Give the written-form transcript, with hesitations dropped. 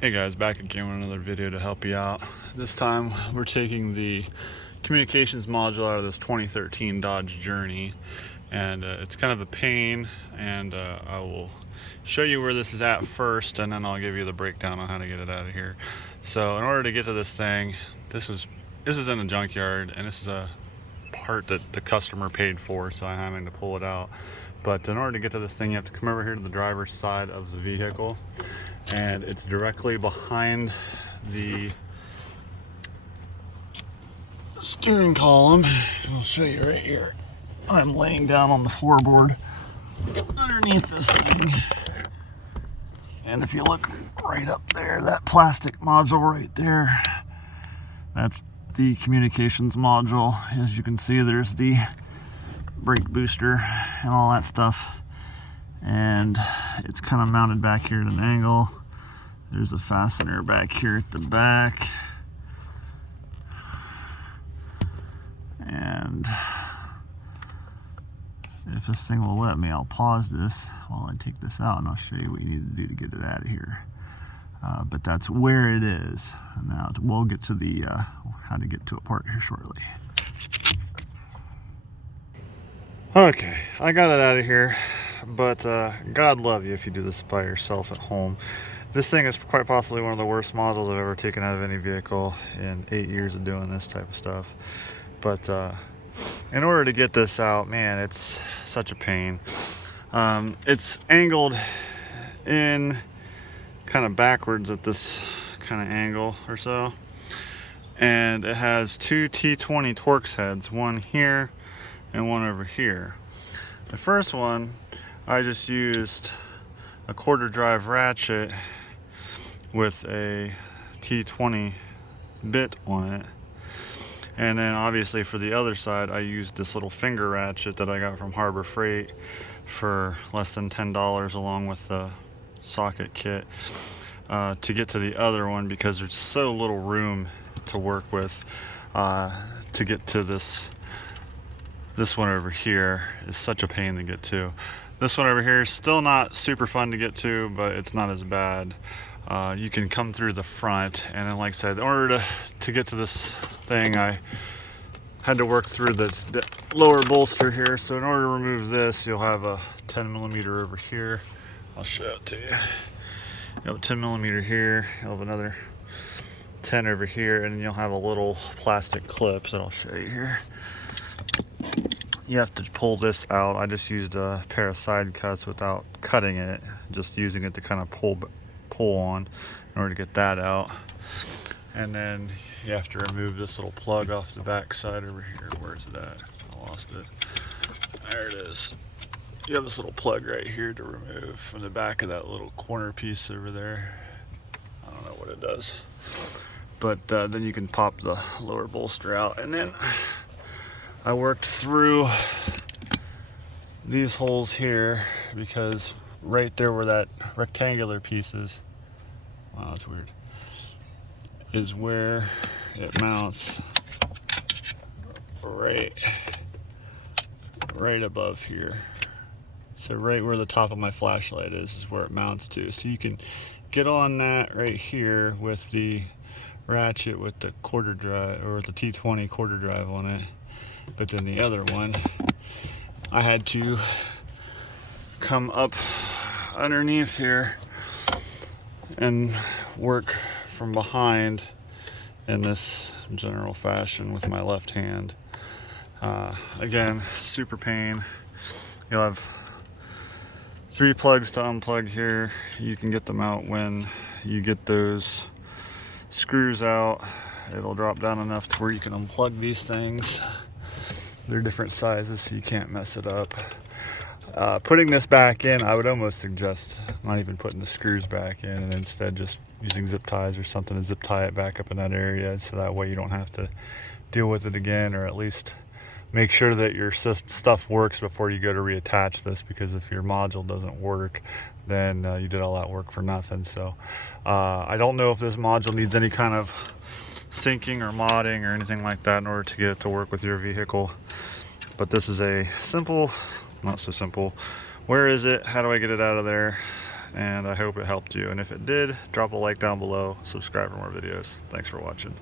Hey guys, back again with another video to help you out. This time we're taking the communications module out of this 2013 Dodge Journey, and it's kind of a pain, and I will show you where this is at first, and then I'll give you the breakdown on how to get it out of here. So in order to get to this thing, this is in a junkyard, and this is a part that the customer paid for, so I'm having to pull it out. But in order to get to this thing, you have to come over here to the driver's side of the vehicle, and it's directly behind the steering column. I'll show you right here. I'm laying down on the floorboard underneath this thing, and if you look right up there, that plastic module right there, that's the communications module. As you can see, there's the brake booster and all that stuff, and it's kind of mounted back here at an angle. There's a fastener back here at the back, and if this thing will let me, I'll pause this while I take this out, and I'll show you what you need to do to get it out of here. But that's where it is. Now we'll get to the how to get to a part here shortly. Okay, I got it out of here, but God love you if you do this by yourself at home. This thing is quite possibly one of the worst modules I've ever taken out of any vehicle in 8 years of doing this type of stuff. But in order to get this out, man, it's such a pain. It's angled in kind of backwards at this kind of angle or so, and it has two T20 Torx heads, one here and one over here. The first one, I just used a quarter drive ratchet with a T20 bit on it, and then obviously for the other side I used this little finger ratchet that I got from Harbor Freight for less than $10 along with the socket kit to get to the other one, because there's so little room to work with to get to this one over here. Is such a pain to get to. This one over here is still not super fun to get to, but it's not as bad. You can come through the front, and then like I said, in order to get to this thing, I had to work through the lower bolster here. So in order to remove this, you'll have a 10mm over here. I'll show it to you. You'll have a 10mm here, you'll have another 10 over here, and then you'll have a little plastic clip that I'll show you here. You have to pull this out. I just used a pair of side cuts without cutting it, just using it to kind of pull on in order to get that out. And then you have to remove this little plug off the back side over here. Where is it at? I lost it. There it is. You have this little plug right here to remove from the back of that little corner piece over there. I don't know what it does, but then you can pop the lower bolster out. And then I worked through these holes here, because right there where that rectangular piece is, wow, that's weird, is where it mounts right above here. So right where the top of my flashlight is where it mounts to. So you can get on that right here with the ratchet with the quarter drive, or the T20 quarter drive on it. But then the other one, I had to come up underneath here and work from behind in this general fashion with my left hand. Again, super pain. You'll have 3 plugs to unplug here. You can get them out when you get those screws out. It'll drop down enough to where you can unplug these things. They're different sizes, so you can't mess it up. Putting this back in, I would almost suggest not even putting the screws back in, and instead just using zip ties or something to zip tie it back up in that area, so that way you don't have to deal with it again, or at least make sure that your stuff works before you go to reattach this, because if your module doesn't work, then you did all that work for nothing. So I don't know if this module needs any kind of syncing or modding or anything like that in order to get it to work with your vehicle, but this is a simple, not so simple, where is it, how do I get it out of there, and I hope it helped you. And if it did, drop a like down below, subscribe for more videos. Thanks for watching.